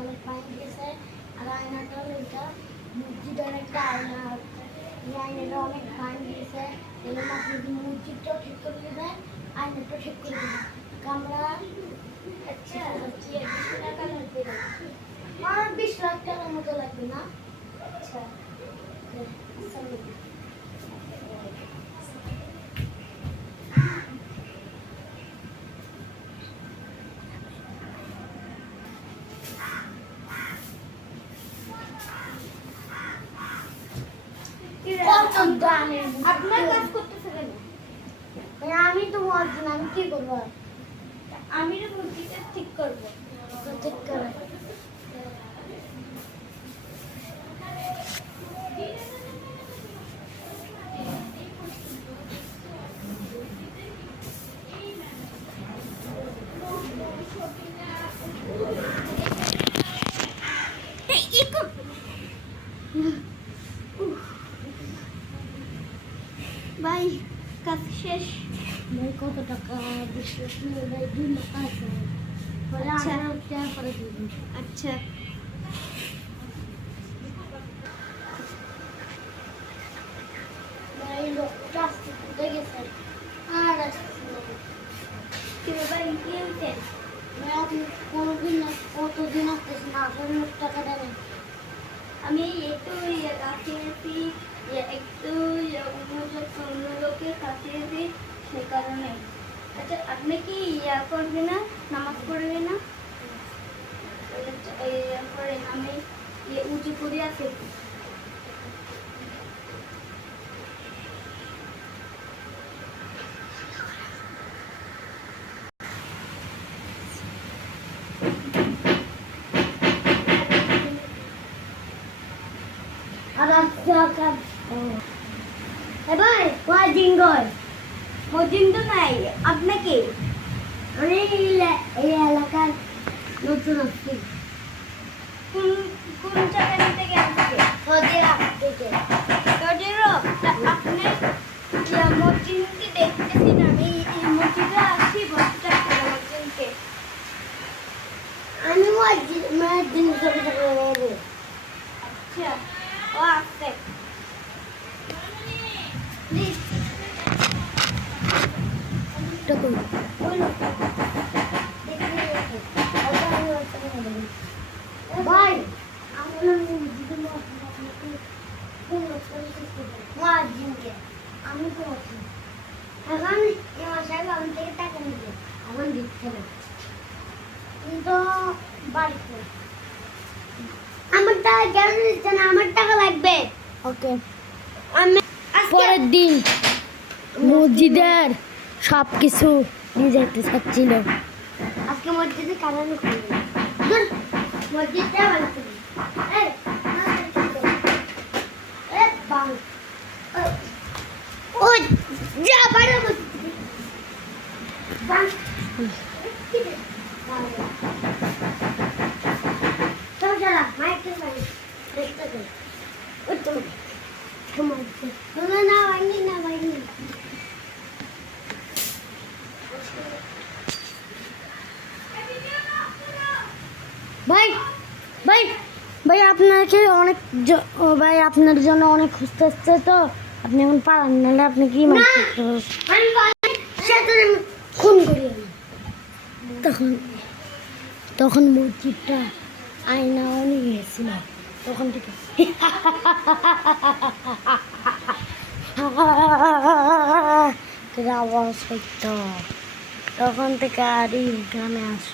অনেক পানি গেছে আর আয়নাটা হলো এটা আয়না এই অনেক পানি গেছে এই ঠিক করে দেবেন আয়নাটাও ঠিক করে দেবেন আমরা আচ্ছা টাকা লাগবে আমার বিশ লাখ টাকার মতো লাগবে না আচ্ছা। আপনার কাজ করতেছে কেন আমি তো বলছি না আমি কি করব? আমি ঠিক করব। ঠিক করে ভাই কাজ শেষ। ভাই কত টাকা দিচ্ছে শুনে ভাই দুই লাখ আছে। আচ্ছা। আচ্ছা। আর আসতেছে না। কি ভাই কি হয়েছে? ভাই আপনি কোনোদিন না কতদিন আসতেছেন আঠারো লাখ টাকা দেবেন আমি একটু ইয়ে কাছিয়েছি ইয়ে একটু ইয়ে অন্য লোক অন্য লোকের কাছিয়েছি সে কারণে আচ্ছা আপনি কি ইয়া করবে না? নামাজ পড়বে না? আমি উঁচু করে আছি আর টাকা এ ভাই কয় দিন মজিন নাই আপনাকে এই এলাকার নতুন কোন কোন জায়গা থেকে আসছে সদিয়া থেকে গজেরও আপনি ইয়া মসজিদকে দেখতেছি না আমি এই মসজিদে আসি বসটা মসজিদকে আমি মসজিদ মসজিদ থেকে থেকে বলব আচ্ছা ও আসছে টকুন বলুন ভাই আমরা মসজিদে মসজিদকে আমি তো এখন এই মাসে আমি থেকে টাকা নিবে আমার কিন্তু বাড়িতে আমার টাকা কেন দিচ্ছে না আমার টাকা লাগবে ওকে আমি পরের দিন মসজিদের সব কিছু নিয়ে যেতে চাচ্ছিল আজকে মসজিদে কারণ মসজিদটা। ও, যা, বাইরে ভাই ভাই ভাই আপনাকে অনেক ভাই আপনার জন্য অনেক খুঁজতে আসছে তো? আপনি এখন পালান নাহলে আপনি কি খুন করি তখন তখন মসজিদটা আয়নাও নিয়ে গেছিল তখন থেকে। আওয়াজ হইতো। তখন থেকে আর এই গানে আস